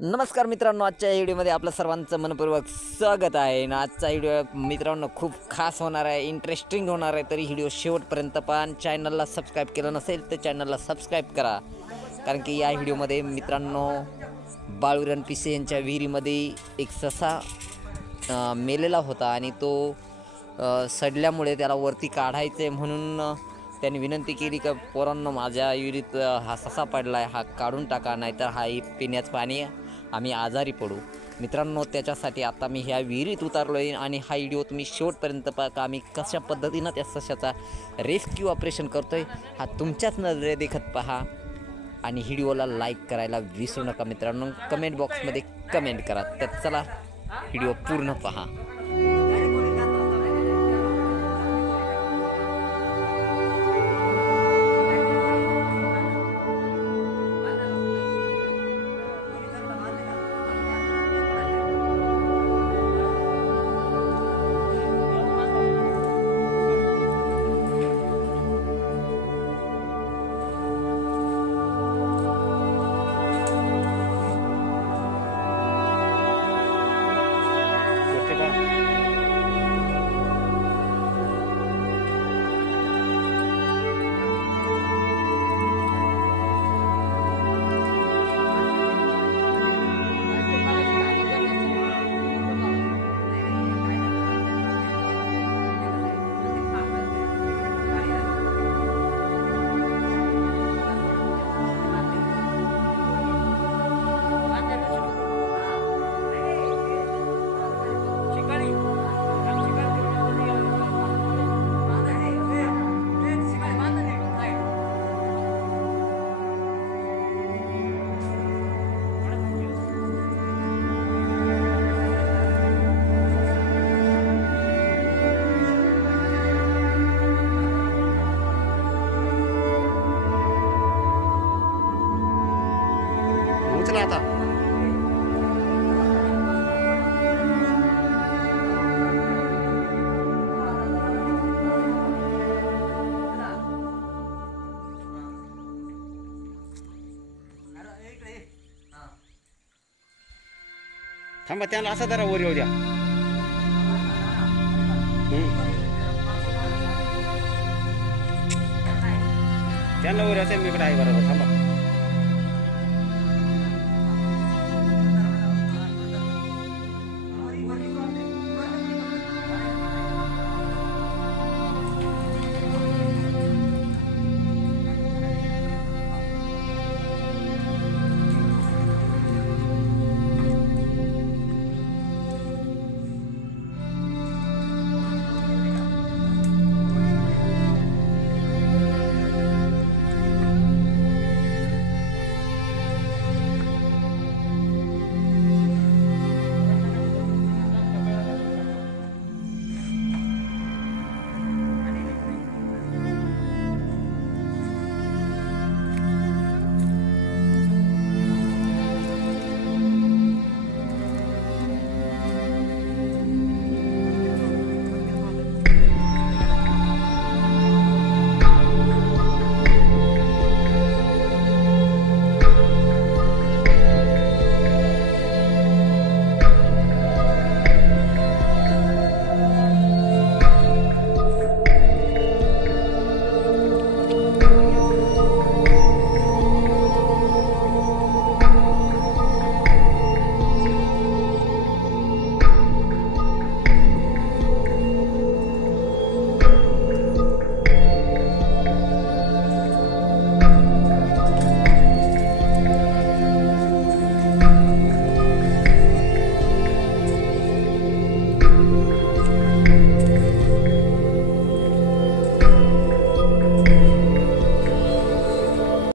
नमस्कार मित्रांनो, आजच्या व्हिडिओमध्ये आपलं सर्वांचं मनपूर्वक स्वागत आहे. आणि आजचा व्हिडिओ मित्रांनो खूप खास होणार आहे, इंटरेस्टिंग होणार आहे. तरी व्हिडिओ शेवटपर्यंत पहा. चॅनलला सबस्क्राईब केलं नसेल तर चॅनलला सबस्क्राईब करा, कारण की या व्हिडिओमध्ये मित्रांनो बाळूरण पिसे यांच्या विहिरीमध्ये एक ससा मेलेला होता आणि तो सडल्यामुळे त्याला वरती काढायचं आहे. म्हणून त्यांनी विनंती केली की पोरांनो, माझ्या विहिरीत हा ससा पडला आहे, हा काढून टाका, नाहीतर हा पिण्याचं पाणी आम्ही आजारी पडू. मित्रांनो, त्याच्यासाठी आता मी ह्या विहिरीत उतारलो आहे आणि हा व्हिडिओ तुम्ही शेवटपर्यंत पहा का आम्ही कशा पद्धतीनं त्या सशाचा रेस्क्यू ऑपरेशन करतो आहे, हा तुमच्याच नजरे देखत पहा. आणि व्हिडिओला लाईक करायला विसरू नका मित्रांनो. कमेंट बॉक्समध्ये कमेंट करा. तर चला व्हिडिओ पूर्ण पहा. उचला आता. थांबा, त्यांना असा जरा वर येऊ द्या. त्यांना वर असेल मी इकडे आहे बरोबर. थांबा.